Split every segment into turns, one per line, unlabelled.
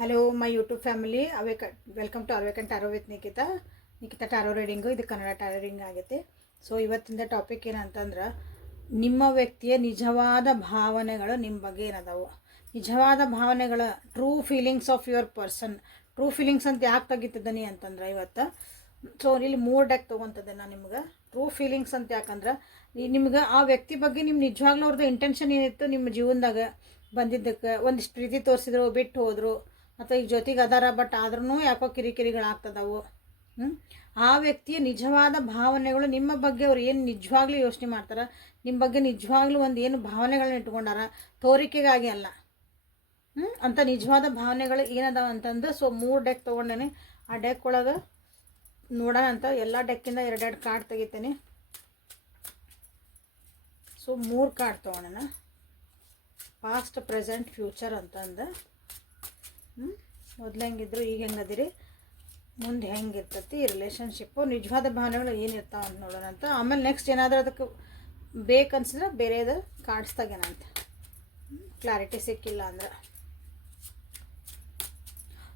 Hello my YouTube family awake welcome to awaken tarot with Nikhita Nikhita tarot reading ಇದು Kannada tarot reading ಆಗೈತೆ. So ಇವತ್ತಿಂದ topic ಏನಂತಂದ್ರೆ, ನಿಮ್ಮ ವ್ಯಕ್ತಿಯ ನಿಜವಾದ ಭಾವನೆಗಳು ನಿಮ್ಮ ಬಗ್ಗೆ ಏನದಾವು? ನಿಜವಾದ ಭಾವನೆಗಳ true feelings of your person true feelings ಅಂತ ಯಾಕೆ ತೆಗಿತಿದ್ದೀನಿ ಅಂತಂದ್ರೆ ಇವತ್ತು? ಸೊ ಇಲ್ಲಿ ಮೂರು ಡೆಕ್ ತೊಗೊತದೆ ನಾನು ನಿಮ್ಗೆ. ಟ್ರೂ ಫೀಲಿಂಗ್ಸ್ ಅಂತ ಯಾಕಂದ್ರೆ ನಿಮ್ಗೆ ಆ ವ್ಯಕ್ತಿ ಬಗ್ಗೆ ನಿಮ್ಮ ನಿಜವಾಗ್ಲೂ ಅವ್ರದ್ದು ಇಂಟೆನ್ಷನ್ ಏನಿತ್ತು ನಿಮ್ಮ ಜೀವನದಾಗ? ಬಂದಿದ್ದಕ್ಕೆ, ಒಂದಿಷ್ಟು ಪ್ರೀತಿ ತೋರಿಸಿದ್ರು, ಬಿಟ್ಟು ಹೋದರು. ಅಥವಾ ಈಗ ಜೊತೆಗೆ ಅದಾರ ಬಟ್ ಆದ್ರೂ ಯಾಕೋ ಕಿರಿಕಿರಿಗಳಾಗ್ತದವು. ಹ್ಞೂ ಆ ವ್ಯಕ್ತಿಯ ನಿಜವಾದ ಭಾವನೆಗಳು ನಿಮ್ಮ ಬಗ್ಗೆ ಅವ್ರು ಏನು ನಿಜವಾಗ್ಲೂ ಯೋಚನೆ ಮಾಡ್ತಾರೆ? ನಿಮ್ಮ ಬಗ್ಗೆ ನಿಜವಾಗ್ಲೂ ಒಂದು ಏನು ಭಾವನೆಗಳನ್ನ ಇಟ್ಕೊಂಡಾರ? ತೋರಿಕೆಗಾಗಿ ಅಲ್ಲ. ಹ್ಞೂ ಅಂತ ನಿಜವಾದ ಭಾವನೆಗಳು ಏನದಾವ ಅಂತಂದು ಸೊ ಮೂರು ಡೆಕ್ ತೊಗೊಂಡೇನೆ. ಆ ಡೆಕ್ ಒಳಗೆ ನೋಡೋಣ ಅಂತ ಎಲ್ಲ ಡೆಕ್ಕಿಂದ ಎರಡೆರಡು ಕಾರ್ಡ್ ತೆಗಿತೇನೆ. ಸೊ ಮೂರು ಕಾರ್ಡ್ ತೊಗೊಳೋಣ ಪಾಸ್ಟ್ ಪ್ರೆಸೆಂಟ್ ಫ್ಯೂಚರ್ ಅಂತಂದು. ಹ್ಞೂ ಮೊದಲು ಹೆಂಗಿದ್ರು, ಈಗ ಹೆಂಗದಿರಿ? ಮುಂದೆ ಹೆಂಗಿರ್ತೈತಿ ರಿಲೇಷನ್ಶಿಪ್ಪು ನಿಜವಾದ ಭಾವನೆಗಳು ಏನಿರ್ತಾವ ಅಂತ ನೋಡೋಣ ಅಂತ. ಆಮೇಲೆ ನೆಕ್ಸ್ಟ್ ಏನಾದರೂ ಅದಕ್ಕೆ ಬೇಕನ್ಸಿದ್ರೆ ಬೇರೆದು ಕಾರ್ಡ್ಸ್ ತೆಗ್ಯಾನಂತ ಕ್ಲಾರಿಟಿ ಸಿಕ್ಕಿಲ್ಲ ಅಂದ್ರೆ.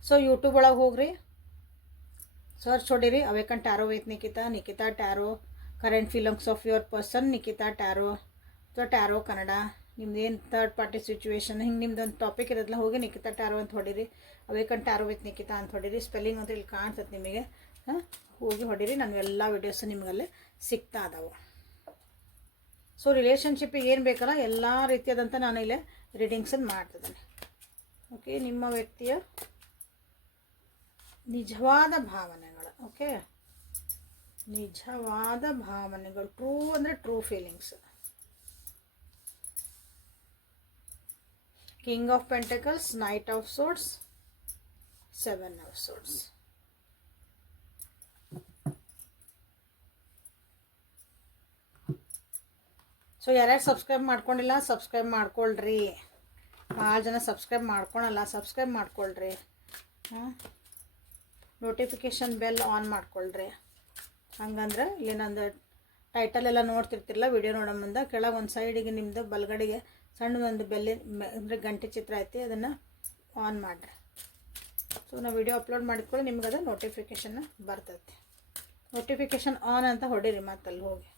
ಸೊ ಯೂಟ್ಯೂಬ್ ಒಳಗೆ ಹೋಗ್ರಿ. Search ಹೊಡೀರಿ. Awaken tarot with Nikhita Nikhita tarot current feelings of your person Nikhita tarot ಅಥವಾ ಟ್ಯಾರೋ ಕನ್ನಡ ನಿಮ್ದು ಏನು ಥರ್ಡ್ ಪಾರ್ಟಿ ಸಿಚುವೇಶನ್ ಹಿಂಗೆ ನಿಮ್ದು ಒಂದು ಟಾಪಿಕ್ ಇರೋದಲ್ಲ ಹೋಗಿ ನಿಖಿತ ಟ್ಯಾರೋ ಅಂತ ಹೊಡೀರಿ. ಅವೇಕನ್ ಟ್ಯಾರೋ ವಿತ್ ನಿಖಿತ ಅಂತ ಹೊಡೀರಿ. ಸ್ಪೆಲ್ಲಿಂಗ್ ಅಂತ ಇಲ್ಲಿ ಕಾಣ್ತದೆ ನಿಮಗೆ. ಹಾಂ? ಹೋಗಿ ಹೊಡೀರಿ. ನಾನು ಎಲ್ಲ ವೀಡಿಯೋಸು ನಿಮಗಲ್ಲೇ ಸಿಗ್ತಾ ಇದಾವೆ ಸೊ ರಿಲೇಷನ್ಶಿಪ್ಪಿಗೆ ಏನು ಬೇಕಲ್ಲ, ಎಲ್ಲ ರೀತಿಯಾದಂಥ ನಾನು ಇಲ್ಲೇ ರೀಡಿಂಗ್ಸನ್ನು ಮಾಡ್ತಿದ್ದೇನೆ. ಓಕೆ ನಿಮ್ಮ ವ್ಯಕ್ತಿಯ ನಿಜವಾದ ಭಾವನೆಗಳು ಓಕೆ ನಿಜವಾದ ಭಾವನೆಗಳು ಟ್ರೂ ಅಂದರೆ true feelings king of pentacles knight of swords seven of swords so ಯಾರ್ಯಾರು ಸಬ್ಸ್ಕ್ರೈಬ್ ಮಾಡ್ಕೊಂಡಿಲ್ಲ ಸಬ್ಸ್ಕ್ರೈಬ್ ಮಾಡ್ಕೊಳ್ರಿ. ಭಾಳ ಜನ ಸಬ್ಸ್ಕ್ರೈಬ್ ಮಾಡ್ಕೊಳಲ್ಲ ಸಬ್ಸ್ಕ್ರೈಬ್ ಮಾಡ್ಕೊಳ್ರಿ. ಹಾಂ? ನೋಟಿಫಿಕೇಷನ್ ಬೆಲ್ ಆನ್ ಮಾಡ್ಕೊಳ್ರಿ. ಹಂಗಂದ್ರೆ ಇಲ್ಲಿ ನಂದು ಟೈಟಲ್ ಎಲ್ಲ ನೋಡ್ತಿರ್ತಿರಲ್ಲ ವಿಡಿಯೋ ನೋಡೋ ಮುಂದೆ, ಕೆಳಗೆ ಒಂದು ಸೈಡಿಗೆ ನಿಮ್ಮದು ಬಲಗಡೆಗೆ ಸಣ್ಣದೊಂದು ಬೆಲ್ಲಿ ಅಂದರೆ ಗಂಟೆ ಚಿತ್ರ ಐತಿ, ಅದನ್ನು ಆನ್ ಮಾಡಿರಿ. ಸೊ ನಾವು ವಿಡಿಯೋ ಅಪ್ಲೋಡ್ ಮಾಡಿದ್ಕೊಳ್ಳಿ, ನಿಮ್ಗೆ ಅದು ನೋಟಿಫಿಕೇಷನ್ ಬರ್ತೈತಿ. ನೋಟಿಫಿಕೇಷನ್ ಆನ್ ಅಂತ ಹೊಡೀರಿ ಮತ್ತಲ್ಲಿ ಹೋಗಿ.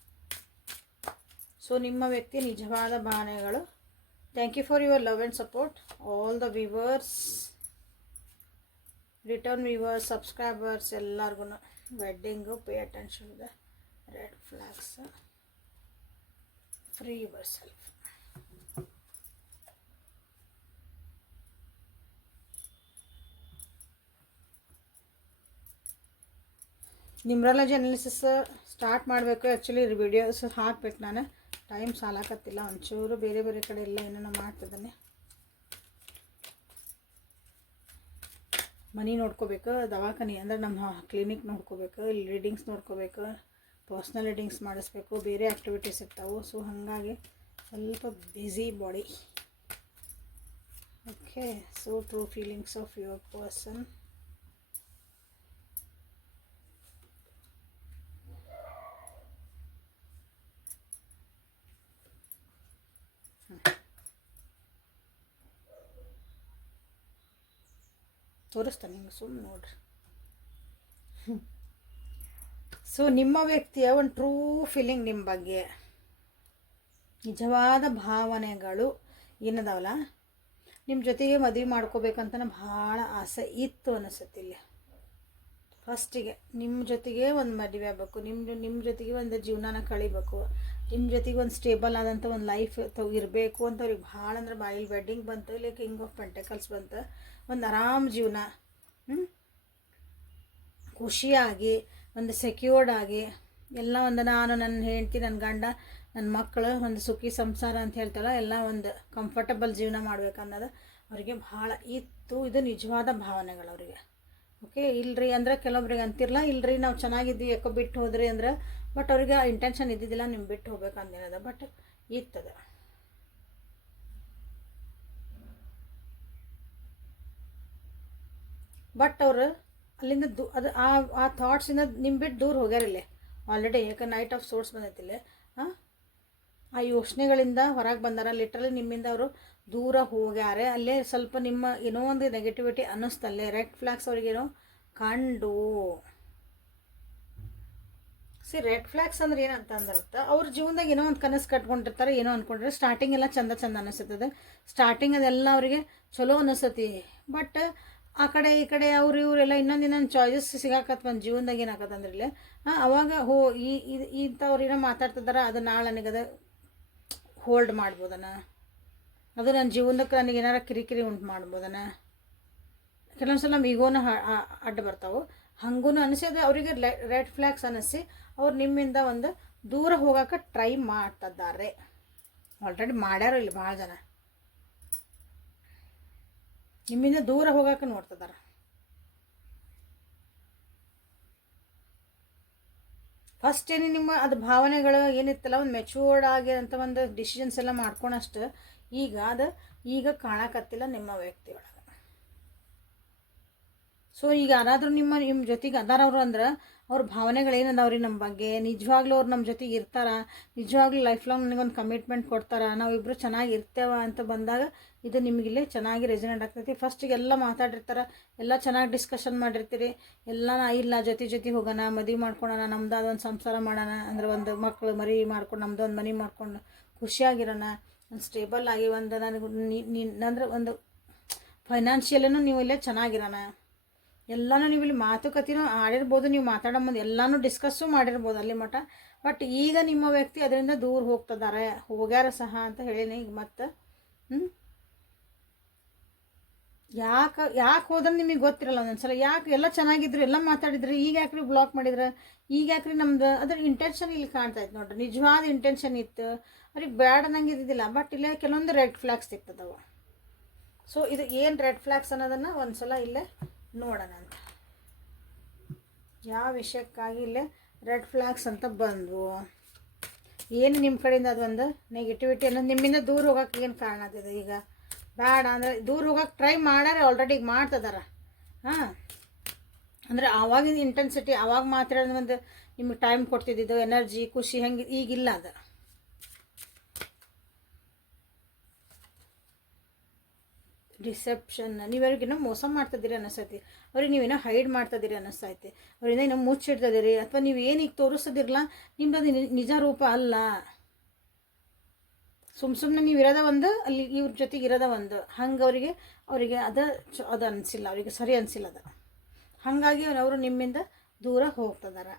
ಸೊ ನಿಮ್ಮ ವ್ಯಕ್ತಿ ನಿಜವಾದ ಭಾವನೆಗಳು. Thank you for your love and support all the viewers return viewers subscribers ಎಲ್ಲರಿಗೂ ವೆಡ್ಡಿಂಗು ಪೇ ಅಟೆನ್ಷನ್ ಇದೆ red flags free your self numerology analysis start ಮಾಡಬೇಕು. ಆ್ಯಕ್ಚುಲಿ ವಿಡಿಯೋಸ್ ಹಾಕ್ಬೇಕು ನಾನು. ಟೈಮ್ ಸಾಲಾಕತ್ತಿಲ್ಲ. ಒಂಚೂರು ಬೇರೆ ಬೇರೆ ಕಡೆ ಎಲ್ಲ ಏನೇನೋ ಮಾಡ್ತಿದ್ದಾನೆ. ಮನಿ ನೋಡ್ಕೋಬೇಕು. ದವಾಖಾನೆ ಅಂದರೆ ನಮ್ಮ ಕ್ಲಿನಿಕ್ ನೋಡ್ಕೋಬೇಕು. ಇಲ್ಲಿ ರೀಡಿಂಗ್ಸ್ ನೋಡ್ಕೋಬೇಕು. ಪರ್ಸ್ನಲ್ ರೀಡಿಂಗ್ಸ್ ಮಾಡಿಸ್ಬೇಕು. ಬೇರೆ ಆ್ಯಕ್ಟಿವಿಟೀಸ್ ಇರ್ತಾವೆ. ಸೊ ಹಾಗಾಗಿ ಸ್ವಲ್ಪ busy body okay so true feelings of your person ತೋರಿಸ್ತಾನೆ ಹಿಂಗೆ ಸುಮ್ಮನೆ ನೋಡ್ರಿ. ಸೊ ನಿಮ್ಮ ವ್ಯಕ್ತಿಯ ಒಂದು ಟ್ರೂ ಫೀಲಿಂಗ್ ನಿಮ್ಮ ಬಗ್ಗೆ. ನಿಜವಾದ ಭಾವನೆಗಳು ಏನದಾವಲ್ಲ? ನಿಮ್ಮ ಜೊತೆಗೆ ಮದುವೆ ಮಾಡ್ಕೋಬೇಕಂತ ಭಾಳ ಆಸೆ ಇತ್ತು ಅನಿಸುತ್ತೆ ಇಲ್ಲಿ. ಫಸ್ಟಿಗೆ ನಿಮ್ಮ ಜೊತೆಗೆ ಒಂದು ಮದುವೆ ಆಗಬೇಕು ನಿಮ್ಮ ನಿಮ್ಮ ಜೊತೆಗೆ ಒಂದು ಜೀವನನ ಕಳಿಬೇಕು. ನಿಮ್ಮ ಜೊತೆಗೆ ಒಂದು ಸ್ಟೇಬಲ್ ಆದಂಥ ಒಂದು ಲೈಫ್ ಇರಬೇಕು ಅಂತ ಅವ್ರಿಗೆ ಭಾಳ ಅಂದ್ರೆ ಭಾಳ ವೆಡ್ಡಿಂಗ್ ಬಂತು, ಇಲ್ಲಿ ಕಿಂಗ್ ಆಫ್ ಪೆಂಟಕಲ್ಸ್ ಬಂತು. ಒಂದು ಆರಾಮ್ ಜೀವನ ಖುಷಿಯಾಗಿ, ಒಂದು ಸೆಕ್ಯೂರ್ಡ್ ಆಗಿ, ಎಲ್ಲ ಒಂದು ನಾನು ನನ್ನ ಹೆಂಡತಿ ನನ್ನ ಗಂಡ ನನ್ನ ಮಕ್ಕಳು ಒಂದು ಸುಖಿ ಸಂಸಾರ ಅಂತ ಹೇಳ್ತಾಳೆ ಎಲ್ಲ ಒಂದು ಕಂಫರ್ಟಬಲ್ ಜೀವನ ಮಾಡ್ಬೇಕನ್ನೋದು ಅವರಿಗೆ ಭಾಳ ಇತ್ತು. ಇದು ನಿಜವಾದ ಭಾವನೆಗಳು ಅವರಿಗೆ. ಓಕೆ ಇಲ್ರಿ ಅಂದ್ರೆ ಕೆಲವೊಬ್ರಿಗೆ ಅಂತಿರಲ್ಲ ಇಲ್ರಿ ನಾವು ಚೆನ್ನಾಗಿದ್ವಿ, ಯಾಕೋ ಬಿಟ್ಟು ಹೋದ್ರಿ ಅಂದ್ರೆ ಬಟ್ ಅವ್ರಿಗೆ ಆ ಇಂಟೆನ್ಷನ್ ಇದ್ದಿದ್ದಿಲ್ಲ ನಿಮ್ಗೆ ಬಿಟ್ಟು ಹೋಗ್ಬೇಕು ಅಂದಿರೋದು ಬಟ್ ಇತ್ತದ ಬಟ್ ಅವರು ಅಲ್ಲಿಂದ ದೂ, ಅದು ಆ ಆ ಥಾಟ್ಸಿಂದ ನಿಮ್ಮ ಬಿಟ್ಟು ದೂರ ಹೋಗ್ಯಾರಿಲ್ಲೇ ಆಲ್ರೆಡಿ ಯಾಕೆ ನೈಟ್ ಆಫ್ ಸೋರ್ಸ್ ಬಂದೈತಿಲ್ಲೇ ಹಾಂ? ಆ ಯೋಚನೆಗಳಿಂದ ಹೊರಗೆ ಬಂದಾರ. ಲಿಟ್ರಲಿ ನಿಮ್ಮಿಂದ ಅವರು ದೂರ ಹೋಗ್ಯಾರೆ. ಅಲ್ಲೇ ಸ್ವಲ್ಪ ನಿಮ್ಮ ಏನೋ ಒಂದು ನೆಗೆಟಿವಿಟಿ ಅನ್ನಿಸ್ತಲ್ಲೇ. ರೆಡ್ ಫ್ಲ್ಯಾಗ್ಸ್ ಅವ್ರಿಗೇನೋ ಕಂಡು. ಸಿ ರೆಡ್ ಫ್ಲ್ಯಾಗ್ಸ್ ಅಂದ್ರೆ ಏನಂತ ಅಂದ್ರೆ ಅವ್ರ ಜೀವನದಾಗ ಏನೋ ಒಂದು ಕನಸು ಕಟ್ಕೊಂಡಿರ್ತಾರೆ, ಏನೋ ಅನ್ಕೊಂಡ್ರೆ ಸ್ಟಾರ್ಟಿಂಗ್ ಎಲ್ಲ ಚಂದ ಚಂದ ಅನಿಸ್ತದೆ ಸ್ಟಾರ್ಟಿಂಗ್ ಅದೆಲ್ಲ ಅವರಿಗೆ ಚಲೋ ಅನಿಸ್ತತಿ. ಬಟ್ ಆ ಕಡೆ ಈ ಕಡೆ ಅವ್ರು ಇವರೆಲ್ಲ ಇನ್ನೊಂದು ಇನ್ನೊಂದು ಚಾಯ್ಸಸ್ ಸಿಗಾಕತ್ ಒಂದು ಜೀವನದಾಗ ಏನಾಗತ್ತೆ ಅಂದ್ರೆ ಇಲ್ಲಿ. ಅವಾಗ ಹೋ, ಈ ಇಂಥವ್ರು ಏನೋ ಮಾತಾಡ್ತಿದಾರ ಅದು ನಾಳೆ ನನಗದ ಹೋಲ್ಡ್ ಮಾಡ್ಬೋದನ? ಅದು ನನ್ನ ಜೀವನಕ್ಕೆ ನನಗೆ ಏನಾರ ಕಿರಿಕಿರಿ ಉಂಟು ಮಾಡ್ಬೋದನ? ಕೆಲವೊಂದು ಸಲ ಈಗೋನ ಅಡ್ಡ ಬರ್ತಾವೆ. ಹಂಗೂ ಅನಿಸಿದ ಅವರಿಗೆ ರೆಡ್ ಫ್ಲ್ಯಾಗ್ಸ್ ಅನಿಸಿ ಅವ್ರು ನಿಮ್ಮಿಂದ ಒಂದು ದೂರ ಹೋಗೋಕೆ ಟ್ರೈ ಮಾಡ್ತಿದ್ದಾರೆ. ಆಲ್ರೆಡಿ ಮಾಡ್ಯಾರ ಇಲ್ಲಿ ಭಾಳ ಜನ? ನಿಮ್ಮಿಂದ ದೂರ ಹೋಗೋಕೆ ನೋಡ್ತಿದ್ದಾರೆ. ಫಸ್ಟ್ ಏನು ನಿಮ್ಮ ಅದು ಭಾವನೆಗಳು ಏನಿತ್ತಲ್ಲ, ಒಂದು ಮೆಚೂರ್ಡ್ ಆಗಿ ಅಂತ ಒಂದು ಡಿಸಿಷನ್ಸ್ ಎಲ್ಲ ಮಾಡ್ಕೊಳಷ್ಟು ಈಗ ಅದು ಈಗ ಕಾಣಕತ್ತಿಲ್ಲ ನಿಮ್ಮ ವ್ಯಕ್ತಿಯೊಳಗೆ. ಸೊ ಈಗ ಯಾರಾದರೂ ನಿಮ್ಮ ನಿಮ್ಮ ಜೊತೆಗೆ ಅದಾರವರು ಅಂದ್ರೆ ಅವ್ರ ಭಾವನೆಗಳು ಏನದಾವ್ರಿ ನಮ್ಮ ಬಗ್ಗೆ? ನಿಜವಾಗ್ಲೂ ಅವ್ರು ನಮ್ಮ ಜೊತೆಗೆ ಇರ್ತಾರ? ನಿಜವಾಗ್ಲೂ ಲೈಫ್ ಲಾಂಗ್ ನನಗೊಂದು ಕಮಿಟ್ಮೆಂಟ್ ಕೊಡ್ತಾರ ನಾವಿಬ್ಬರು ಚೆನ್ನಾಗಿ ಇರ್ತೇವ ಅಂತ ಬಂದಾಗ ಇದು ನಿಮಗಿಲ್ಲೇ ಚೆನ್ನಾಗಿ ರೆಸಿನೆಂಟ್ ಆಗ್ತೈತಿ. ಫಸ್ಟಿಗೆ ಎಲ್ಲ ಮಾತಾಡಿರ್ತಾರೆ, ಎಲ್ಲ ಚೆನ್ನಾಗಿ ಡಿಸ್ಕಷನ್ ಮಾಡಿರ್ತೀರಿ. ಎಲ್ಲ ಇಲ್ಲ ಜೊತೆ ಜೊತೆ ಹೋಗೋಣ, ಮದುವೆ ಮಾಡ್ಕೊಳೋಣ, ನಮ್ದು ಒಂದು ಸಂಸಾರ ಮಾಡೋಣ, ಅಂದ್ರೆ ಒಂದು ಮಕ್ಕಳು ಮರಿ ಮಾಡ್ಕೊಂಡು, ನಮ್ದು ಒಂದು ಮನೆ ಮಾಡ್ಕೊಂಡು ಖುಷಿಯಾಗಿರೋಣ. ಒಂದು ಸ್ಟೇಬಲ್ ಆಗಿ ಒಂದು ನನಗೆ ಅಂದ್ರೆ ಒಂದು ಫೈನಾನ್ಷಿಯಲೂ ನೀವು ಇಲ್ಲೇ ಚೆನ್ನಾಗಿರೋಣ. ಎಲ್ಲನೂ ನೀವು ಇಲ್ಲಿ ಮಾತುಕತೆನೂ ಆಡಿರ್ಬೋದು, ನೀವು ಮಾತಾಡೋ ಮುಂದೆ ಎಲ್ಲನೂ ಡಿಸ್ಕಸ್ಸು ಮಾಡಿರ್ಬೋದು ಅಲ್ಲಿ ಮಟ್ಟ ಬಟ್ ಈಗ ನಿಮ್ಮ ವ್ಯಕ್ತಿ ಅದರಿಂದ ದೂರ ಹೋಗ್ತಿದ್ದಾರೆ ಹೋಗ್ಯಾರ ಸಹ ಅಂತ ಹೇಳೀನಿ ಈಗ ಮತ್ತೆ. ಹ್ಞೂ ಯಾಕೆ ಯಾಕೆ ಹೋದ್ರೆ ನಿಮಗೆ ಗೊತ್ತಿರಲ್ಲ ಒಂದೊಂದ್ಸಲ. ಯಾಕೆ ಎಲ್ಲ ಚೆನ್ನಾಗಿದ್ರು, ಎಲ್ಲ ಮಾತಾಡಿದ್ರು, ಈಗ ಯಾಕ್ರಿ ಬ್ಲಾಕ್ ಮಾಡಿದ್ರೆ? ಈಗ ಯಾಕ್ರಿ ನಮ್ದು? ಅದ್ರ ಇಂಟೆನ್ಷನ್ ಇಲ್ಲಿ ಕಾಣ್ತಾ ಇತ್ತು ನೋಡ್ರಿ. ನಿಜವಾದ ಇಂಟೆನ್ಷನ್ ಇತ್ತು. ಅವ್ರಿಗೆ ಬ್ಯಾಡ್ ಅನ್ನಂಗೆ ಇದ್ದಿದ್ದಿಲ್ಲ. ಬಟ್ ಇಲ್ಲೇ ಕೆಲವೊಂದು ರೆಡ್ ಫ್ಲ್ಯಾಗ್ಸ್ ಸಿಗ್ತದವ ಸೊ ಇದು ಏನು ರೆಡ್ ಫ್ಲ್ಯಾಗ್ಸ್ ಅನ್ನೋದನ್ನು ಒಂದು ಸಲ ಇಲ್ಲೇ ನೋಡೋಣ ಅಂತ. ಯಾವ ವಿಷಯಕ್ಕಾಗಿ ಇಲ್ಲೇ ರೆಡ್ ಫ್ಲ್ಯಾಗ್ಸ್ ಅಂತ ಬಂದವು. ಏನು ನಿಮ್ಮ ಕಡೆಯಿಂದ ಅದೊಂದು ನೆಗೆಟಿವಿಟಿ ಅನ್ನೋದು? ನಿಮ್ಮಿಂದ ದೂರ ಹೋಗೋಕೆ ಏನು ಕಾರಣ ಅದಿದೆ ಈಗ? ಬೇಡ ಅಂದರೆ ದೂರ ಹೋಗೋಕೆ ಟ್ರೈ ಮಾಡಾರೆ ಆಲ್ರೆಡಿ ಈಗ ಮಾಡ್ತದಾರ. ಹಾಂ. ಅಂದರೆ ಆವಾಗಿನ ಇಂಟೆನ್ಸಿಟಿ ಆವಾಗ ಮಾತ್ರ ಒಂದು ನಿಮಗೆ ಟೈಮ್ ಕೊಡ್ತಿದ್ದಿದ್ದು ಎನರ್ಜಿ ಖುಷಿ, ಹೆಂಗೆ ಈಗಿಲ್ಲ ಅದು. ರಿಸೆಪ್ಷನ್ ನೀವ್ಯಾರಿಗೇನೋ ಮೋಸ ಮಾಡ್ತಿದ್ದೀರಿ ಅನ್ನಿಸ್ತೈತಿ ಅವ್ರಿಗೆ ನೀವೇನೋ ಹೈಡ್ ಮಾಡ್ತಿದ್ದೀರಿ ಅನ್ನಿಸ್ತೈತಿ ಅವರಿಂದ ಏನೋ ಮುಚ್ಚಿಡ್ತಿದ್ದೀರಿ ಅಥವಾ ನೀವು ಏನೀಗ ತೋರಿಸೋದಿರಲ್ಲ ನಿಮ್ದು ಅದು ನಿಜ ರೂಪ ಅಲ್ಲ. ಸುಮ್ಮ ಸುಮ್ಮನೆ ನೀವು ಇರೋದ ಒಂದು, ಅಲ್ಲಿ ಇವ್ರ ಜೊತೆಗೆ ಇರೋದ ಒಂದು. ಹಂಗೆ ಅವರಿಗೆ ಅವರಿಗೆ ಅದ ಅದು ಅನಿಸಿಲ್ಲ. ಅವರಿಗೆ ಸರಿ ಅನಿಸಿಲ್ಲ ಅದು. ಹಾಗಾಗಿ ಅವರು ನಿಮ್ಮಿಂದ ದೂರ ಹೋಗ್ತಿದ್ದಾರೆ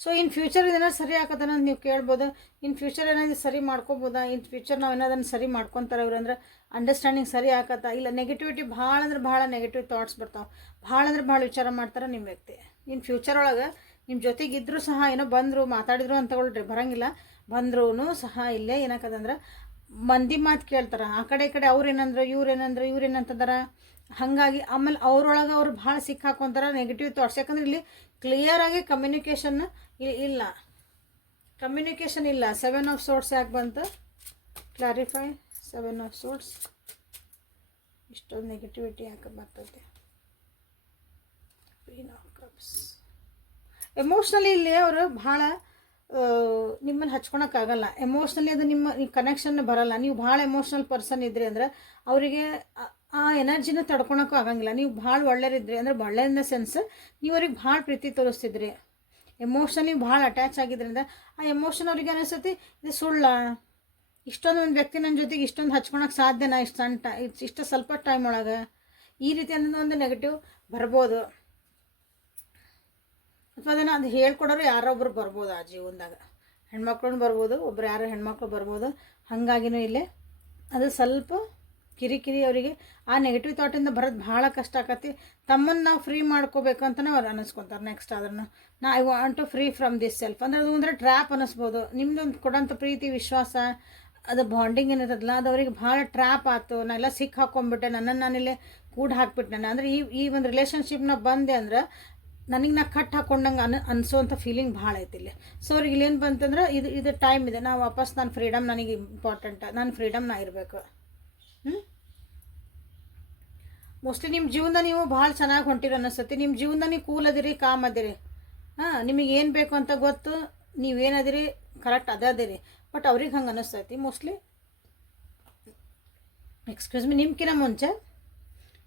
ಸೊ ಇನ್ ಫ್ಯೂಚರ್ ಏನಾದ್ರು ಸರಿ ಹಾಕೋದನ್ನ ನೀವು ಕೇಳ್ಬೋದು. ಇನ್ ಫ್ಯೂಚರ್ ಏನಾದ್ರು ಸರಿ ಮಾಡ್ಕೋಬೋದಾ? ಇನ್ ಫ್ಯೂಚರ್ ನಾವು ಏನಾದ್ರು ಸರಿ ಮಾಡ್ಕೊತಾರೆ ಇವ್ರು ಅಂದ್ರೆ ಅಂಡರ್ಸ್ಟ್ಯಾಂಡಿಂಗ್ ಸರಿ ಆಗತ್ತ? ಇಲ್ಲ ನೆಗೆಟಿವಿಟಿ ಭಾಳ ಅಂದ್ರೆ ಭಾಳ ನೆಗೆಟಿವ್ ಥಾಟ್ಸ್ ಬರ್ತಾವೆ. ಭಾಳ ಅಂದ್ರೆ ಭಾಳ ವಿಚಾರ ಮಾಡ್ತಾರೆ ನಿಮ್ಮ ವ್ಯಕ್ತಿ. ಇನ್ ಫ್ಯೂಚರ್ ಒಳಗೆ ನಿಮ್ಮ ಜೊತೆಗಿದ್ರು ಸಹ ಏನೋ ಬಂದರು, ಮಾತಾಡಿದ್ರು ಅಂತ ತಗೊಳ್ರಿ ಬರಂಗಿಲ್ಲ. ಬಂದ್ರೂ ಸಹ ಇಲ್ಲೇ ಏನಾಕದಂದ್ರೆ ಮಂದಿ ಮಾತು ಕೇಳ್ತಾರೆ. ಆ ಕಡೆ ಈ ಕಡೆ ಅವ್ರು ಏನಂದ್ರೆ, ಇವ್ರು ಏನಂದ್ರೆ, ಇವ್ರು ಏನಂತಂದಾರ. ಹಾಗಾಗಿ ಆಮೇಲೆ ಅವ್ರೊಳಗೆ ಅವ್ರು ಭಾಳ ಸಿಕ್ಕಾಕೊಂತಾರ ನೆಗೆಟಿವ್ ಥಾಟ್ಸ್ ಯಾಕಂದ್ರೆ ಇಲ್ಲಿ ಕ್ಲಿಯರಾಗಿ ಕಮ್ಯುನಿಕೇಷನ್ ಇಲ್ಲ. ಕಮ್ಯುನಿಕೇಷನ್ ಇಲ್ಲ. ಸೆವೆನ್ ಆಫ್ ಸೋರ್ಟ್ಸ್ ಯಾಕೆ ಬಂತು? ಕ್ಲಾರಿಫೈ ಸೆವೆನ್ ಆಫ್ ಸೋರ್ಟ್ಸ್ ಇಷ್ಟೊಂದು ನೆಗೆಟಿವಿಟಿ ಯಾಕೆ ಬರ್ತದೆ? ಎಮೋಷ್ನಲಿ ಇಲ್ಲಿ ಅವರು ಭಾಳ ನಿಮ್ಮನ್ನು ಹಚ್ಕೊಳಕ್ಕಾಗಲ್ಲ ಎಮೋಷ್ನಲಿ ಅದು ನಿಮ್ಮ ಕನೆಕ್ಷನ್ ಬರಲ್ಲ. ನೀವು ಭಾಳ ಎಮೋಷ್ನಲ್ ಪರ್ಸನ್ ಇದ್ರಿ ಅಂದ್ರೆ ಅವರಿಗೆ ಆ ಎನರ್ಜಿನ ತಡ್ಕೊಳಕ್ಕೂ ಆಗಂಗಿಲ್ಲ. ನೀವು ಭಾಳ ಒಳ್ಳೆಯರಿದ್ರಿ ಅಂದ್ರೆ ಒಳ್ಳೆ ಇನ್ ದ ಸೆನ್ಸ್ ನೀವು ಅವ್ರಿಗೆ ಭಾಳ ಪ್ರೀತಿ ತೋರಿಸ್ತಿದ್ರಿ. ಎಮೋಷ್ನಲಿ ಭಾಳ ಅಟ್ಯಾಚ್ ಆಗಿದ್ರಿಂದ ಆ ಎಮೋಷನ್ ಅವ್ರಿಗೆ ಅನಿಸ್ತೈತಿ, ಇದು ಸುಳ್ಳ. ಇಷ್ಟೊಂದು ಒಂದು ವ್ಯಕ್ತಿ ನನ್ನ ಜೊತೆಗೆ ಇಷ್ಟೊಂದು ಹಚ್ಕೊಳಕ್ಕೆ ಸಾಧ್ಯನಾ ಇಷ್ಟು ಸಣ್ಣ ಟೈ, ಇಷ್ಟು ಸ್ವಲ್ಪ ಟೈಮ್ ಒಳಗೆ? ಈ ರೀತಿ ಒಂದು ನೆಗೆಟಿವ್ ಬರ್ಬೋದು. ಅಥವಾ ಅದನ್ನು ಅದು ಹೇಳ್ಕೊಡೋರು ಯಾರೊಬ್ರು ಬರ್ಬೋದು ಆ ಜೀವನದಾಗ. ಹೆಣ್ಮಕ್ಳು ಬರ್ಬೋದು, ಒಬ್ರು ಯಾರೋ ಹೆಣ್ಮಕ್ಳು ಬರ್ಬೋದು. ಹಾಗಾಗಿನೂ ಇಲ್ಲೇ. ಅದು ಸ್ವಲ್ಪ ಕಿರಿಕಿರಿ ಅವರಿಗೆ ಆ ನೆಗೆಟಿವ್ ಥಾಟಿಂದ ಬರೋದು ಭಾಳ ಕಷ್ಟ ಆಕತಿ. ತಮ್ಮನ್ನು ನಾವು ಫ್ರೀ ಮಾಡ್ಕೋಬೇಕು ಅಂತಲೇ ಅವ್ರು ಅನ್ನಿಸ್ಕೊತಾರೆ. ನೆಕ್ಸ್ಟ್ ಅದನ್ನು ನಾ I want to free from this self ಅಂದ್ರೆ ಅದು ಅಂದರೆ ಟ್ರ್ಯಾಪ್ ಅನ್ನಿಸ್ಬೋದು. ನಿಮ್ಮದೊಂದು ಕೊಡೋಂಥ ಪ್ರೀತಿ, ವಿಶ್ವಾಸ, ಅದು ಬಾಂಡಿಂಗ್ ಏನಿರೋದಲ್ಲ ಅದು ಅವ್ರಿಗೆ ಭಾಳ ಟ್ರ್ಯಾಪ್ ಆಯಿತು ನಾನೆಲ್ಲ ಸಿಕ್ಕ ಹಾಕ್ಕೊಂಬಿಟ್ಟೆ ನನ್ನನ್ನು ನಾನಿಲ್ಲೇ ಕೂಡ ಹಾಕ್ಬಿಟ್ಟೆ ನಾನು. ಅಂದರೆ ಈ ಈ ಒಂದು ರಿಲೇಷನ್ಶಿಪ್ನ ಬಂದೆ ಅಂದ್ರೆ ನನಗೆ ನಾ ಕಟ್ ಹಾಕ್ಕೊಂಡಂಗೆ ಅನ್ ಅನಿಸೋವಂಥ ಫೀಲಿಂಗ್ ಭಾಳ ಐತಿ ಇಲ್ಲಿ. ಸೊ ಅವ್ರಿಗೆ ಇಲ್ಲೇನು ಬಂತಂದ್ರೆ ಇದು ಇದು ಟೈಮ್ ಇದೆ. ನಾ ವಾಪಸ್ ನಾನು ಫ್ರೀಡಮ್ ನನಗೆ ಇಂಪಾರ್ಟೆಂಟ್ ನಾನು ಫ್ರೀಡಮ್ ನಾ ಇರಬೇಕು. ಹ್ಞೂ ಮೋಸ್ಟ್ಲಿ ನಿಮ್ಮ ಜೀವನ ನೀವು ಭಾಳ ಚೆನ್ನಾಗಿ ಹೊಂಟಿರ ಅನ್ನಿಸ್ತತಿ. ನಿಮ್ಮ ಜೀವನ ನೀವು ಕೂಲ್ ಅದಿರಿ ಕಾಮ್ ಅದಿರಿ. ಹಾಂ, ನಿಮಗೆ ಏನು ಬೇಕು ಅಂತ ಗೊತ್ತು ನೀವೇನದಿರಿ ಕರೆಕ್ಟ್ ಅದೇ ಅದಿರಿ. ಬಟ್ ಅವ್ರಿಗೆ ಹಂಗೆ ಅನ್ನಿಸ್ತೈತಿ. ಮೋಸ್ಟ್ಲಿ ಎಕ್ಸ್ಕ್ಯೂಸ್ ಮಿ ನಿಮ್ಕಿನ ಮುಂಚೆ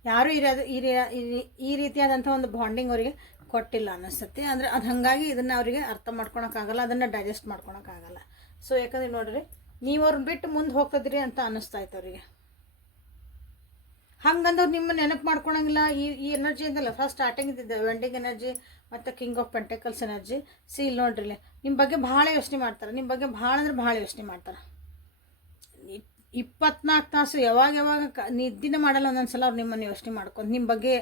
ಯಾರು ರೀ- ಈ, ಈ- ರೀತಿಯಾದಂಥ ಒಂದು ಬಾಂಡಿಂಗ್ ಅವರಿಗೆ ಕೊಟ್ಟಿಲ್ಲ ಅನ್ನಿಸ್ತತಿ. ಅಂದರೆ ಅದು ಹಾಗಾಗಿ ಇದನ್ನು ಅವರಿಗೆ ಅರ್ಥ ಮಾಡ್ಕೊಳಕ್ಕಾಗಲ್ಲ, ಅದನ್ನು ಡೈಜೆಸ್ಟ್ ಮಾಡ್ಕೊಳಕ್ಕಾಗಲ್ಲ. ಸೊ ಯಾಕಂದ್ರೆ ನೋಡಿರಿ, ನೀವು ಅವ್ರನ್ನ ಬಿಟ್ಟು ಮುಂದೆ ಹೋಗ್ತದ್ರಿ ಅಂತ ಅನ್ನಿಸ್ತಾ ಇತ್ತು ಅವರಿಗೆ. ಹಂಗಂದವ್ರು ನಿಮ್ಮ ನೆನಪು ಮಾಡ್ಕೊಳಂಗಿಲ್ಲ. ಈ ಈ ಎನರ್ಜಿ ಅಂತಲ್ಲ ಫಸ್ಟ್ ಸ್ಟಾರ್ಟಿಂಗ್ ಇದ್ದಿದ್ದೆ ವೆಂಡಿಂಗ್ ಎನರ್ಜಿ ಮತ್ತು king of pentacles energy see ಇಲ್ಲಿ ನೋಡ್ರಿ ನಿಮ್ಮ ಬಗ್ಗೆ ಭಾಳ ಯೋಚನೆ ಮಾಡ್ತಾರೆ. ನಿಮ್ಮ ಬಗ್ಗೆ ಭಾಳ ಅಂದ್ರೆ ಭಾಳ ಯೋಚನೆ ಮಾಡ್ತಾರೆ. ಇಪ್ಪತ್ನಾಲ್ಕು ತಾಸು ಯಾವಾಗ ಯಾವಾಗ ಕ, ನಿದ್ದಿನ ಮಾಡಲ್ಲ ಒಂದೊಂದ್ಸಲ ಅವ್ರು ನಿಮ್ಮನ್ನು ಯೋಚನೆ ಮಾಡ್ಕೊಂತ ನಿಮ್ಮ ಬಗ್ಗೆ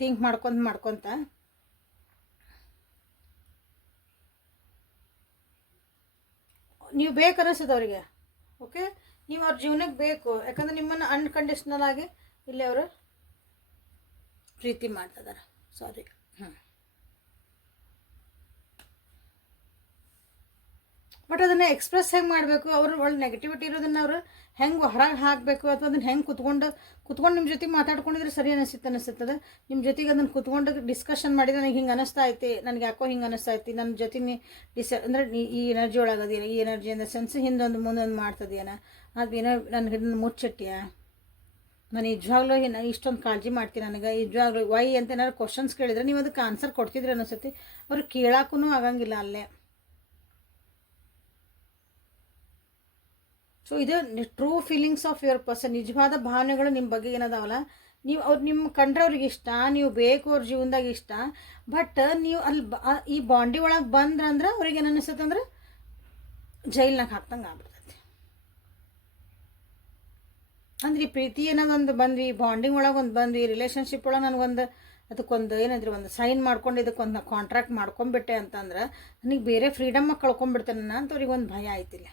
ಥಿಂಕ್ ಮಾಡ್ಕೊಂತ ಮಾಡ್ಕೊತ. ನೀವು ಬೇಕು ಅನಿಸ್ತದೆ ಅವರಿಗೆ ಓಕೆ ನೀವು ಅವ್ರ ಜೀವನಕ್ಕೆ ಬೇಕು. ಯಾಕಂದ್ರೆ ನಿಮ್ಮನ್ನು ಅನ್ಕಂಡೀಷ್ನಲ್ ಆಗಿ ಇಲ್ಲಿ ಅವರು ಪ್ರೀತಿ ಮಾಡ್ತಿದ್ದಾರೆ ಸಾರಿ ಹ್ಞೂ ಬಟ್ ಅದನ್ನು ಎಕ್ಸ್ಪ್ರೆಸ್ ಹೆಂಗೆ ಮಾಡಬೇಕು? ಅವರು ಒಳ್ಳೆ ನೆಗೆಟಿವಿಟಿ ಇರೋದನ್ನ ಅವರು ಹೆಂಗೆ ಹೊರಗೆ ಹಾಕಬೇಕು? ಅಥವಾ ಅದನ್ನು ಹೆಂಗೆ ಕುತ್ಕೊಂಡು ಕುತ್ಕೊಂಡು ನಿಮ್ಮ ಜೊತೆಗೆ ಮಾತಾಡ್ಕೊಂಡಿದ್ರೆ ಸರಿ ಅನಿಸುತ್ತೆ, ಅನಿಸುತ್ತದೆ. ನಿಮ್ಮ ಜೊತೆಗೆ ಅದನ್ನು ಕುತ್ಕೊಂಡು ಡಿಸ್ಕಷನ್ ಮಾಡಿದ್ರೆ ನನಗೆ ಹಿಂಗೆ ಅನಿಸ್ತಾ ಐತಿ, ನನಗೆ ಯಾಕೋ ಹಿಂಗೆ ಅನಿಸ್ತಾ ಐತಿ ನನ್ನ ಜೊತೆ ನೀ ಡಿಸ್ ಅಂದರೆ ಈ ಎನರ್ಜಿ ಒಳಗದೇನ ಈ ಎನರ್ಜಿ ಅಂದ್ರೆ ಸೆನ್ಸ್ ಹಿಂದೊಂದು ಮುಂದೊಂದು ಮಾಡ್ತದೇನ ಅದು ಏನೋ ನನಗೆ ಮುಚ್ಚಿಟ್ಟಿಯಾ ನಾನು ನಿಜವಾಗ್ಲೂ ಏನು ಇಷ್ಟೊಂದು ಕಾಳಜಿ ಮಾಡ್ತೀನಿ ನನಗೆ. ನಿಜವಾಗ್ಲೂ ವೈ ಅಂತ ಏನಾದ್ರು ಕ್ವಶನ್ಸ್ ಕೇಳಿದ್ರೆ ನೀವು ಅದಕ್ಕೆ ಆನ್ಸರ್ ಕೊಡ್ತಿದ್ರಿ ಅನಿಸುತ್ತೆ ಅವ್ರು ಕೇಳಕ್ಕೂ ಆಗಂಗಿಲ್ಲ ಅಲ್ಲೇ. ಸೊ ಇದು true feelings of your person ನಿಜವಾದ ಭಾವನೆಗಳು ನಿಮ್ಮ ಬಗ್ಗೆ ಏನದಾವಲ್ಲ? ನೀವು ಅವ್ರು ನಿಮ್ಮ ಕಂಡ್ರೆ ಅವ್ರಿಗೆ ಇಷ್ಟ, ನೀವು ಬೇಕು ಅವ್ರ ಜೀವನದಾಗ ಇಷ್ಟ ಬಟ್ ನೀವು ಅಲ್ಲಿ ಈ ಬಾಂಡಿ ಒಳಗೆ ಬಂದ್ರಂದ್ರೆ ಅವ್ರಿಗೆ ಏನು ಅನಿಸುತ್ತೆ ಅಂದ್ರೆ ಜೈಲ್ನಾಗ ಹಾಕ್ದಂಗೆ ಆಗ್ಬಿಡ್ತೈತಿ ಅಂದ್ರೆ ಪ್ರೀತಿ ಅನ್ನೋದೊಂದು ಬಂದ್ವಿ ಬಾಂಡಿಂಗ್ ಒಳಗೆ ಒಂದು ಬಂದ್ವಿ ರಿಲೇಷನ್ಶಿಪ್ ಒಳಗೆ ನನಗೊಂದು ಅದಕ್ಕೊಂದು ಏನಂದ್ರೆ ಒಂದು ಸೈನ್ ಮಾಡ್ಕೊಂಡು ಇದಕ್ಕೊಂದು ಕಾಂಟ್ರಾಕ್ಟ್ ಮಾಡ್ಕೊಂಬಿಟ್ಟೆ ಅಂತಂದ್ರೆ ನನಗೆ ಬೇರೆ ಫ್ರೀಡಮ್ ಕಳ್ಕೊಂಬಿಡ್ತೇನೆ ನಾನು ಅಂತ ಅವ್ರಿಗೆ ಒಂದು ಭಯ ಆಯ್ತಿಲ್ಲ.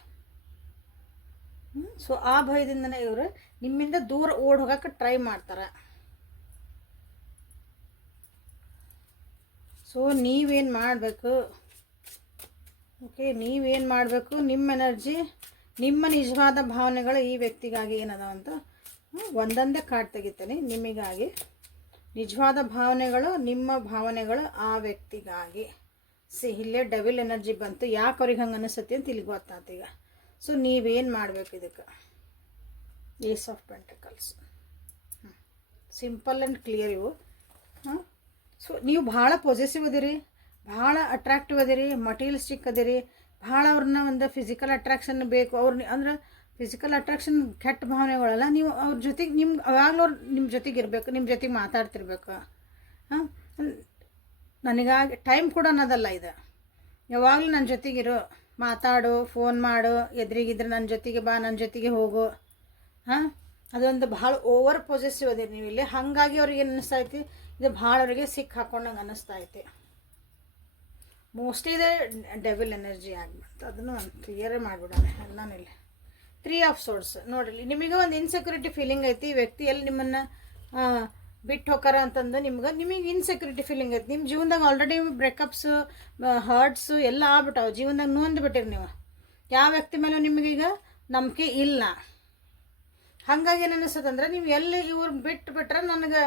ಸೊ ಆ ಭಯದಿಂದನೇ ಇವರು ನಿಮ್ಮಿಂದ ದೂರ ಓಡ್ ಹೋಗೋಕೆ ಟ್ರೈ ಮಾಡ್ತಾರೆ. ಸೊ ನೀವೇನು ಮಾಡಬೇಕು? ಓಕೆ ನೀವೇನು ಮಾಡಬೇಕು? ನಿಮ್ಮ ಎನರ್ಜಿ ನಿಮ್ಮ ನಿಜವಾದ ಭಾವನೆಗಳು ಈ ವ್ಯಕ್ತಿಗಾಗಿ ಏನದ ಅಂತ? ಒಂದೊಂದೇ ಕಾರ್ಡ್ ತೆಗಿತೇನೆ. ನಿಮಗಾಗಿ. ನಿಜವಾದ ಭಾವನೆಗಳು ನಿಮ್ಮ ಭಾವನೆಗಳು ಆ ವ್ಯಕ್ತಿಗಾಗಿ. ಸಿ, ಇಲ್ಲೇ ಡಬಲ್ ಎನರ್ಜಿ ಬಂತು. ಯಾಕೆ ಅವ್ರಿಗೆ ಹಂಗೆ ಅನಿಸುತ್ತೆ ಅಂತ ಇಲ್ಲಿ ಗೊತ್ತಾಯ್ತು ಈಗ. ಸೊ ನೀವೇನು ಮಾಡಬೇಕು ಇದಕ್ಕೆ? Ace of pentacles simple and clear ಇವು. ಹಾಂ ಸೊ ನೀವು ಭಾಳ ಪೊಸೆಸಿವ್ ಅದಿರಿ. ಭಾಳ ಅಟ್ರಾಕ್ಟಿವ್ ಅದಿರಿ. ಮಟೀರಿಯಲ್ಸ್ಟಿಕ್ ಅದಿರಿ. ಭಾಳ ಅವ್ರನ್ನ ಒಂದು ಫಿಸಿಕಲ್ ಅಟ್ರಾಕ್ಷನ್ ಬೇಕು. ಅವ್ರ ಅಂದ್ರೆ ಫಿಸಿಕಲ್ ಅಟ್ರಾಕ್ಷನ್ ಕೆಟ್ಟ ಭಾವನೆಗಳಲ್ಲ, ನೀವು ಅವ್ರ ಜೊತೆಗೆ ನಿಮ್ಗೆ ಅವಾಗಲೂ ಅವ್ರು ನಿಮ್ಮ ಜೊತೆಗೆ ಇರಬೇಕು ನಿಮ್ಮ ಜೊತೆಗೆ ಮಾತಾಡ್ತಿರ್ಬೇಕು. ಹಾಂ? ನನಗಾಗಿ ಟೈಮ್ ಕೂಡ ಅನ್ನೋದಲ್ಲ ಇದು. ಯಾವಾಗಲೂ ನನ್ನ ಜೊತೆಗಿರು ಮಾತಾಡು ಫೋನ್ ಮಾಡು, ಎದುರಿಗಿದ್ರೆ ನನ್ನ ಜೊತೆಗೆ ಬಾ ನನ್ನ ಜೊತೆಗೆ ಹೋಗು. ಹಾಂ? ಅದೊಂದು ಭಾಳ ಓವರ್ ಪೊಸೆಸಿವ್ ಅದೇ ನೀವು ಇಲ್ಲಿ ಹಾಗಾಗಿ ಅವ್ರಿಗೆ ಏನು ಐತಿ? ಇದು ಭಾಳ ಅವರಿಗೆ ಸಿಕ್ಕಿ ಹಾಕೊಂಡಂಗೆ ಅನ್ನಿಸ್ತಾ ಐತಿ. ಮೋಸ್ಟ್ಲಿ ಇದೆ ಡೆವಿಲ್ ಎನರ್ಜಿ ಆಗ್ಬಿಡ್ತು. ಅದನ್ನು ಒಂದು ಕ್ಲಿಯರೇ ಮಾಡಿಬಿಡೋಣ. ಇಲ್ಲಿ ತ್ರೀ ಆಫ್ ಸೋರ್ಸ್ ನೋಡ್ರಿ ನಿಮಗೆ ಒಂದು ಇನ್ಸೆಕ್ಯೂರಿಟಿ ಫೀಲಿಂಗ್ ಐತಿ, ಈ ವ್ಯಕ್ತಿ ಎಲ್ಲಿ ನಿಮ್ಮನ್ನು ಬಿಟ್ಟು ಹೋಗಾರ ಅಂತಂದು ನಿಮ್ಗೆ, ನಿಮಗೆ ಇನ್ಸೆಕ್ಯೂರಿಟಿ ಫೀಲಿಂಗ್ ಐತಿ. ನಿಮ್ಮ ಜೀವನದಾಗ ಆಲ್ರೆಡಿ ಬ್ರೇಕಪ್ಸು ಹರ್ಟ್ಸು ಎಲ್ಲ ಆಗ್ಬಿಟ್ಟಾವ. ಜೀವನದಾಗ ನೊಂದು ಬಿಟ್ಟಿರಿ ನೀವು. ಯಾವ ವ್ಯಕ್ತಿ ಮೇಲೂ ನಿಮಗೀಗ ನಂಬಿಕೆ ಇಲ್ಲ. ಹಾಗಾಗಿ ಏನು ಅನಿಸ್ತದೆ ಅಂದ್ರೆ ನೀವು ಎಲ್ಲಿ ಇವ್ರು ಬಿಟ್ಟು ಬಿಟ್ರೆ ನನಗೆ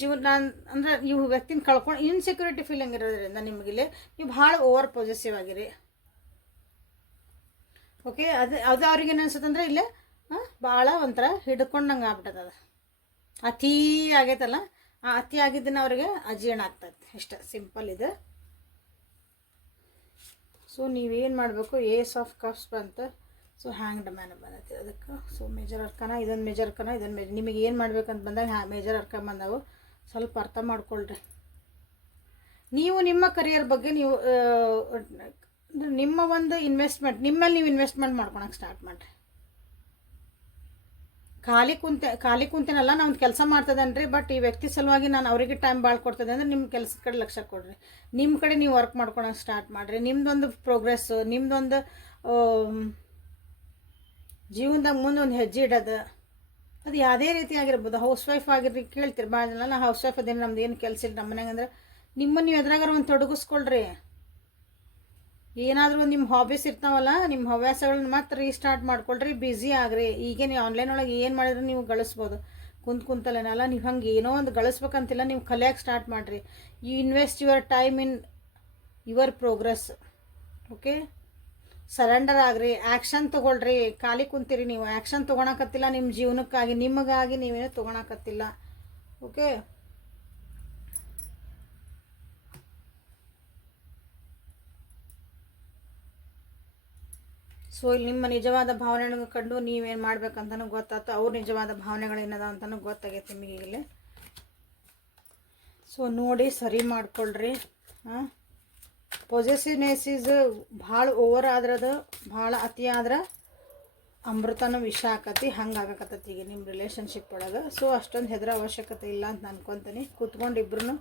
ಜೀವನ ಅಂದ್ರೆ ಇವು ವ್ಯಕ್ತಿನ ಕಳ್ಕೊಂಡು ಇನ್ಸೆಕ್ಯೂರಿಟಿ ಫೀಲಿಂಗ್ ಇರೋದ್ರಿಂದ ನಿಮಗಿಲ್ಲಿ ನೀವು ಭಾಳ ಓವರ್ ಪೊಸೆಸಿವ್ ಆಗಿರಿ. ಓಕೆ ಅದು ಅದು ಅವ್ರಿಗೆ ಏನು ಅನ್ಸುತ್ತೆ ಅಂದ್ರೆ ಇಲ್ಲೇ ಭಾಳ ಒಂಥರ ಹಿಡ್ಕೊಂಡಂಗೆ ಆಗ್ಬಿಟ್ಟದ ಅತಿ ಆಗೈತಲ್ಲ, ಆ ಅತಿ ಆಗಿದ್ದನ್ನ ಅವ್ರಿಗೆ ಅಜೀರ್ಣ ಆಗ್ತದೆ ಇಷ್ಟ ಸಿಂಪಲ್ ಇದು. ಸೊ ನೀವೇನು ಮಾಡಬೇಕು? ಏಸ್ ಆಫ್ ಕಪ್ಸ್ ಬಂತು. ಸೊ ಹ್ಯಾಂಗ್ ಮ್ಯಾನ್ ಬಂದೈತಿ ಅದಕ್ಕೆ ಸೊ ಮೇಜರ್ ಅರ್ಕನ ಇದೊಂದು ಮೇಜರ್ ಅರ್ಕನ ಇದೊಂದು ಮೇಜರ್ ನಿಮಗೆ ಏನು ಮಾಡ್ಬೇಕಂತ ಬಂದಾಗ ಹ್ಯಾ ಮೇಜರ್ ಅರ್ಕ ಬಂದವು. ಸ್ವಲ್ಪ ಅರ್ಥ ಮಾಡ್ಕೊಳ್ರಿ. ನೀವು ನಿಮ್ಮ ಕರಿಯರ್ ಬಗ್ಗೆ ನೀವು ನಿಮ್ಮ ಒಂದು ಇನ್ವೆಸ್ಟ್ಮೆಂಟ್ ನಿಮ್ಮಲ್ಲಿ ನೀವು ಇನ್ವೆಸ್ಟ್ಮೆಂಟ್ ಮಾಡ್ಕೊಳಕ್ಕೆ ಸ್ಟಾರ್ಟ್ ಮಾಡಿರಿ. ಖಾಲಿ ಕುಂತ, ಖಾಲಿ ಕುಂತೇನಲ್ಲ ನಾನು ಕೆಲಸ ಮಾಡ್ತದನ್ರಿ ಬಟ್ ಈ ವ್ಯಕ್ತಿ ಸಲುವಾಗಿ ನಾನು ಅವರಿಗೆ ಟೈಮ್ ಭಾಳ ಕೊಡ್ತದೆ ಅಂದರೆ ನಿಮ್ಮ ಕೆಲಸದ ಕಡೆ ಲಕ್ಷ್ಯ ಕೊಡ್ರಿ. ನಿಮ್ಮ ಕಡೆ ನೀವು ವರ್ಕ್ ಮಾಡ್ಕೊಳಕ್ಕೆ ಸ್ಟಾರ್ಟ್ ಮಾಡಿರಿ. ನಿಮ್ದೊಂದು ಪ್ರೋಗ್ರೆಸ್ಸು ನಿಮ್ಮದೊಂದು ಜೀವನದಾಗ ಒಂದು ಹೆಜ್ಜೆ ಇಡೋದು. ಅದು ಯಾವುದೇ ರೀತಿ ಆಗಿರ್ಬೋದು. ಹೌಸ್ ವೈಫ್ ಆಗಿರ್ರಿ ಕೇಳ್ತೀರಿ ಭಾಳ ಜನ ಹೌಸ್ ವೈಫ್ ಅದೇನು, ನಮ್ದು ಏನು ಕೆಲಸ ಇಲ್ಲ, ನಮ್ಮ ಮನ್ಯಾಗ ಅಂದ್ರೆ ನಿಮ್ಮನ್ನು ನೀವು ಎದ್ರಾಗಾರ ಒಂದು ತೊಡಗಿಸ್ಕೊಳ್ರಿ. ಏನಾದರೂ ನಿಮ್ಮ ಹಾಬೀಸ್ ಇರ್ತಾವಲ್ಲ ನಿಮ್ಮ ಹವ್ಯಾಸಗಳನ್ನ ಮತ್ತೆ ರೀಸ್ಟಾರ್ಟ್ ಮಾಡ್ಕೊಳ್ರಿ ಬ್ಯುಸಿ ಆಗ್ರಿ. ಈಗ ನೀವು ಆನ್ಲೈನ್ ಒಳಗೆ ಏನು ಮಾಡಿದ್ರು ನೀವು ಗಳಿಸ್ಬೋದು. ಕುಂತ ಕುಂತಲೇನಲ್ಲ ನೀವು ಹಂಗೆ ಏನೋ ಒಂದು ಗಳಿಸ್ಬೇಕಂತಿಲ್ಲ, ನೀವು ಕಲಿಯೋಕೆ ಸ್ಟಾರ್ಟ್ ಮಾಡಿರಿ. You invest your time in your progress okay surrender agri action ತೊಗೊಳ್ರಿ. ಖಾಲಿ ಕುಂತೀರಿ ನೀವು. ಆ್ಯಕ್ಷನ್ ತೊಗೊಳಕತ್ತಿಲ್ಲ ನಿಮ್ಮ ಜೀವನಕ್ಕಾಗಿ, ನಿಮಗಾಗಿ ನೀವೇನು ತೊಗೊಳಕತ್ತಿಲ್ಲ. ಓಕೆ ಸೊ ಇಲ್ಲಿ ನಿಮ್ಮ ನಿಜವಾದ ಭಾವನೆಗಳನ್ನು ಕಂಡು ನೀವೇನು ಮಾಡ್ಬೇಕಂತನೂ ಗೊತ್ತಾಯ್ತು ಅವ್ರ ನಿಜವಾದ ಭಾವನೆಗಳೇನದ ಅಂತಲೂ ಗೊತ್ತಾಗೈತೆ ನಿಮಗೆ ಇಲ್ಲಿ. ಸೊ ನೋಡಿ, ಸರಿ ಮಾಡ್ಕೊಳ್ರಿ. ಹಾಂ? ಪೊಸೆಸಿವ್ನೆಸ್ ಈಸ್ ಭಾಳ ಓವರ್ ಆದ್ರದು ಭಾಳ ಅತಿ ಆದ್ರೆ ಅಮೃತನ ವಿಷ ಆಕತಿ ಹಂಗೆ ಆಗಕತ್ತೈತಿ ಈಗ ನಿಮ್ಮ ರಿಲೇಷನ್ಶಿಪ್ ಒಳಗೆ ಸೊ ಅಷ್ಟೊಂದು ಹೆದರ ಅವಶ್ಯಕತೆ ಇಲ್ಲ ಅಂತ ಅನ್ಕೊತೀನಿ ಕೂತ್ಕೊಂಡು ಇಬ್ರು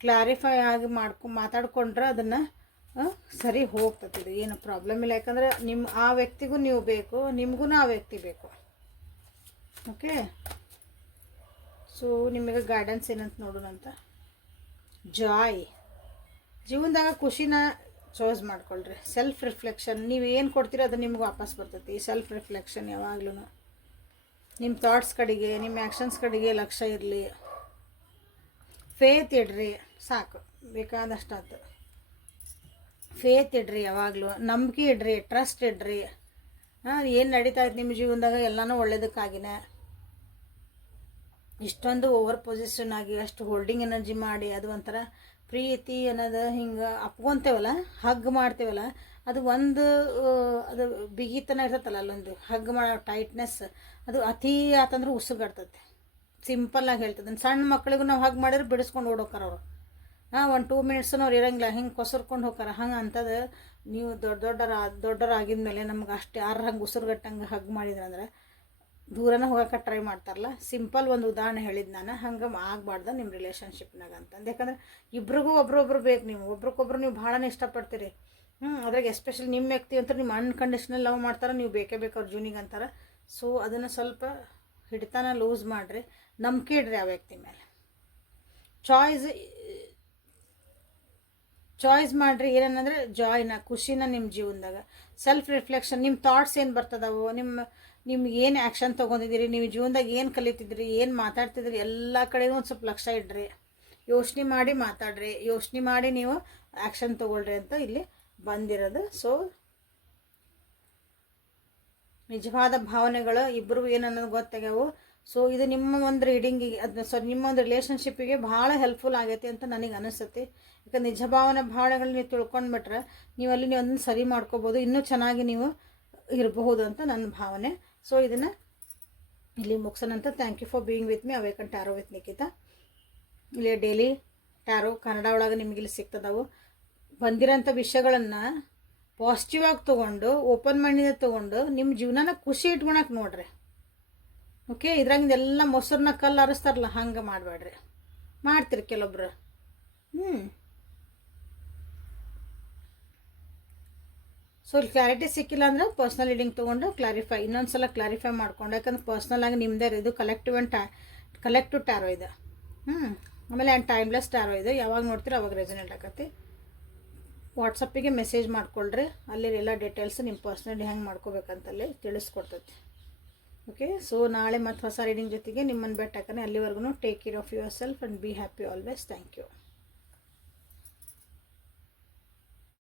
ಕ್ಲಾರಿಫೈ ಆಗಿ ಮಾಡ್ಕೊ ಮಾತಾಡ್ಕೊಂಡ್ರೆ ಅದನ್ನು ಸರಿ ಹೋಗ್ತತಿ ಇದು ಏನು ಪ್ರಾಬ್ಲಮ್ ಇಲ್ಲ ಯಾಕಂದ್ರೆ ನಿಮ್ಮ ಆ ವ್ಯಕ್ತಿಗೂ ನೀವು ಬೇಕು ನಿಮಗೂ ಆ ವ್ಯಕ್ತಿ ಬೇಕು ಓಕೆ ಸೊ ನಿಮಗೆ ಗೈಡೆನ್ಸ್ ಏನಂತ ನೋಡೋಣಂತ ಜಾಯ್ ಜೀವನದಾಗ ಖುಷಿನ ಚೋಸ್ ಮಾಡ್ಕೊಳ್ರಿ. ಸೆಲ್ಫ್ ರಿಫ್ಲೆಕ್ಷನ್ ನೀವು ಏನು ಕೊಡ್ತೀರೋ ಅದು ನಿಮ್ಗೆ ವಾಪಸ್ ಬರ್ತೈತಿ. ಸೆಲ್ಫ್ ರಿಫ್ಲೆಕ್ಷನ್ ಯಾವಾಗ್ಲೂ ನಿಮ್ಮ ಥಾಟ್ಸ್ ಕಡೆಗೆ ನಿಮ್ಮ ಆ್ಯಕ್ಷನ್ಸ್ ಕಡೆಗೆ ಲಕ್ಷ್ಯ ಇರಲಿ. ಫೇತ್ ಇಡ್ರಿ, ಸಾಕು. ಬೇಕಾದಷ್ಟಾತು. ಫೇತ್ ಇಡ್ರಿ ಯಾವಾಗಲೂ. ನಂಬಿಕೆ ಇಡ್ರಿ ಟ್ರಸ್ಟ್ ಇಡ್ರಿ. ಹಾಂ, ಏನು ನಡೀತಾ ಇತ್ತು ನಿಮ್ಮ ಜೀವನದಾಗ? ಎಲ್ಲನೂ ಒಳ್ಳೇದಕ್ಕಾಗಿನೇ. ಇಷ್ಟೊಂದು ಓವರ್ ಪೊಸಿಷನ್ ಆಗಿ ಅಷ್ಟು ಹೋಲ್ಡಿಂಗ್ ಎನರ್ಜಿ ಮಾಡಿ ಅದು ಒಂಥರ ಪ್ರೀತಿ ಅನ್ನೋದು ಹಿಂಗೆ ಅಪ್ಕೊಂತೇವಲ್ಲ ಹಗ್ ಮಾಡ್ತೇವಲ್ಲ, ಅದು ಒಂದು ಅದು ಬಿಗಿತನ ಇರ್ತೈತಲ್ಲ ಅಲ್ಲೊಂದು ಹಗ್ ಮಾಡೋ ಟೈಟ್ನೆಸ್ ಅದು ಅತಿ ಆತಂದ್ರೆ ಉಸುಗಾಡ್ತೈತೆ. ಸಿಂಪಲ್ಲಾಗಿ ಹೇಳ್ತದೆ. ಸಣ್ಣ ಮಕ್ಕಳಿಗೂ ನಾವು ಹಗ್ ಮಾಡಿದ್ರೆ ಬಿಡಿಸ್ಕೊಂಡು ಓಡೋಕಾರ ಅವರು. ಹಾಂ, ಒಂದು ಟೂ ಮಿನಿಟ್ಸ್ನು ಅವ್ರು ಇರಂಗಿಲ್ಲ, ಹಿಂಗೆ ಕೊಸರ್ಕೊಂಡು ಹೋಗಾರ ಹಂಗೆ ಅಂಥದ್ದು ನೀವು ದೊಡ್ಡ ದೊಡ್ಡರ, ದೊಡ್ಡರಾಗಿದ್ಮೇಲೆ ನಮ್ಗೆ ಅಷ್ಟು ಯಾರು ಹಂಗೆ ಉಸಿರುಗಟ್ಟಂಗೆ ಹಗ್ ಮಾಡಿದ್ರಂದ್ರೆ ದೂರನ ಹೋಗಕ್ಕೆ ಟ್ರೈ ಮಾಡ್ತಾರಲ್ಲ ಸಿಂಪಲ್ ಒಂದು ಉದಾಹರಣೆ ಹೇಳಿದ್ದು ನಾನು, ಹಂಗೆ ಆಗಬಾರ್ದು ನಿಮ್ಮ ರಿಲೇಷನ್ಶಿಪ್ನಾಗ ಅಂತಂದು. ಯಾಕಂದ್ರೆ ಇಬ್ರಿಗೂ ಒಬ್ರೊಬ್ರು ಬೇಕು ನೀವು ಒಬ್ರಿಗೊಬ್ರು ನೀವು ಭಾಳನೇ ಇಷ್ಟಪಡ್ತೀರಿ. ಹ್ಞೂ ಅದ್ರಾಗ ಎಸ್ಪೆಷಲಿ ನಿಮ್ಮ ವ್ಯಕ್ತಿ ಅಂತ ನಿಮ್ಮ ಅನ್ಕಂಡೀಷ್ನಲ್ ಲವ್ ಮಾಡ್ತಾರೆ, ನೀವು ಬೇಕೇ ಬೇಕು ಅವ್ರ ಜೂನಿಗೆ ಅಂತಾರೆ. ಸೊ ಅದನ್ನು ಸ್ವಲ್ಪ ಹಿಡಿತಾನ ಲೂಸ್ ಮಾಡಿರಿ, ನಂಬಿಕೆ ಇಡ್ರಿ ಆ ವ್ಯಕ್ತಿ ಮೇಲೆ. ಚಾಯ್ಸ್ ಚಾಯ್ಸ್ ಮಾಡಿರಿ ಏನಂದರೆ ಜಾಯ್ನ ಖುಷಿನ ನಿಮ್ಮ ಜೀವನದಾಗ. ಸೆಲ್ಫ್ ರಿಫ್ಲೆಕ್ಷನ್ ನಿಮ್ಮ ಥಾಟ್ಸ್ ಏನು ಬರ್ತದವು, ನಿಮ್ಮ ನಿಮ್ಗೆ ಏನು ಆ್ಯಕ್ಷನ್ ತೊಗೊಂಡಿದ್ದೀರಿ? ನೀವು ಜೀವನದಾಗ ಏನು ಕಲಿತಿದ್ರಿ? ಏನು ಮಾತಾಡ್ತಿದ್ರಿ? ಎಲ್ಲ ಕಡೆಗೂ ಒಂದು ಸ್ವಲ್ಪ ಲಕ್ಷ್ಯ ಇಡ್ರಿ. ಯೋಚನೆ ಮಾಡಿ ಮಾತಾಡ್ರಿ. ಯೋಚನೆ ಮಾಡಿ ನೀವು ಆ್ಯಕ್ಷನ್ ತೊಗೊಳ್ರಿ ಅಂತ ಇಲ್ಲಿ ಬಂದಿರೋದು. ಸೊ ನಿಜವಾದ ಭಾವನೆಗಳು ಇಬ್ಬರು ಏನನ್ನೋದು ಗೊತ್ತಾಗ್ಯಾವು. ಸೊ ಇದು ನಿಮ್ಮ ಒಂದು ರೀಡಿಂಗಿಗೆ ಅದನ್ನ ಸೊ ನಿಮ್ಮ ಒಂದು ರಿಲೇಷನ್ಶಿಪ್ಪಿಗೆ ಭಾಳ ಹೆಲ್ಪ್ಫುಲ್ ಆಗೈತೆ ಅಂತ ನನಗೆ ಅನಿಸುತ್ತೆ. ಯಾಕಂದ್ರೆ ನಿಜ ಭಾವನೆ ಭಾವನೆಗಳನ್ನ ನೀವು ತಿಳ್ಕೊಂಡ್ಬಿಟ್ರೆ ನೀವು ಅಲ್ಲಿ ನೀವು ಅದನ್ನು ಸರಿ ಮಾಡ್ಕೋಬೋದು. ಇನ್ನೂ ಚೆನ್ನಾಗಿ ನೀವು ಇರಬಹುದು ಅಂತ ನನ್ನ ಭಾವನೆ. ಸೊ ಇದನ್ನು ಇಲ್ಲಿ ಮುಗಿಸೋಣಂತ thank you for being with me awaken tarot with Nikhita ಇಲ್ಲಿ ಡೈಲಿ ಟ್ಯಾರೋ ಕನ್ನಡ ಒಳಗೆ ನಿಮಗೆ ಇಲ್ಲಿ ಸಿಗ್ತದವು. ಬಂದಿರೋಂಥ ವಿಷಯಗಳನ್ನು ಪಾಸಿಟಿವ್ ಆಗಿ ತೊಗೊಂಡು ಓಪನ್ ಮೈಂಡಿಂದ ತೊಗೊಂಡು ನಿಮ್ಮ ಜೀವನನ ಖುಷಿ ಇಟ್ಕೊಳಕ್ಕೆ ನೋಡ್ರಿ. ಓಕೆ ಇದ್ರಾಗಿಂದ ಎಲ್ಲ ಮೊಸರನ್ನ ಕಲ್ಲು ಅರಿಸ್ತಾರಲ್ಲ, ಹಂಗೆ ಮಾಡಬೇಡ್ರಿ. ಮಾಡ್ತೀರಿ ಕೆಲವೊಬ್ರು. ಹ್ಞೂ ಸೊ ಕ್ಲಾರಿಟಿ ಸಿಕ್ಕಿಲ್ಲ ಅಂದರೆ ಪರ್ಸ್ನಲ್ ರೀಡಿಂಗ್ ತೊಗೊಂಡು ಕ್ಲಾರಿಫೈ ಇನ್ನೊಂದು ಸಲ ಕ್ಲಾರಿಫೈ ಮಾಡ್ಕೊಂಡು. ಯಾಕಂದ್ರೆ ಪರ್ಸ್ನಲ್ ಆಗಿ ನಿಮ್ಮದೇ ಇರೋದು ಕಲೆಕ್ಟಿವ್ ಆ್ಯಂಡ್ ಕಲೆಕ್ಟಿವ್ ಟ್ಯಾರೋ ಇದೆ. ಹ್ಞೂ ಆಮೇಲೆ ಆ್ಯಂಡ್ ಟೈಮ್ಲೆಸ್ ಟ್ಯಾರೋ ಇದೆ. ಯಾವಾಗ ನೋಡ್ತೀರೋ ಅವಾಗ ರೆಸನೇಟ್ ಆಗತ್ತೆ ವಾಟ್ಸಪ್ಪಿಗೆ ಮೆಸೇಜ್ ಮಾಡ್ಕೊಳ್ರಿ. ಅಲ್ಲಿ ಎಲ್ಲ ಡೀಟೇಲ್ಸ್ ನಿಮ್ಮ ಪರ್ಸ್ನಲಿ ಹೆಂಗೆ ಮಾಡ್ಕೋಬೇಕಂತಲ್ಲಿ ತಿಳಿಸ್ಕೊಡ್ತೈತಿ. ಓಕೆ ಸೊ ನಾಳೆ ಮತ್ತು ಹೊಸ ರೀಡಿಂಗ್ ಜೊತೆಗೆ ನಿಮ್ಮನ್ನು ಬೆಟ್ಟಾಕನೆ ಅಲ್ಲಿವರೆಗೂ take care of your self and be happy always thank you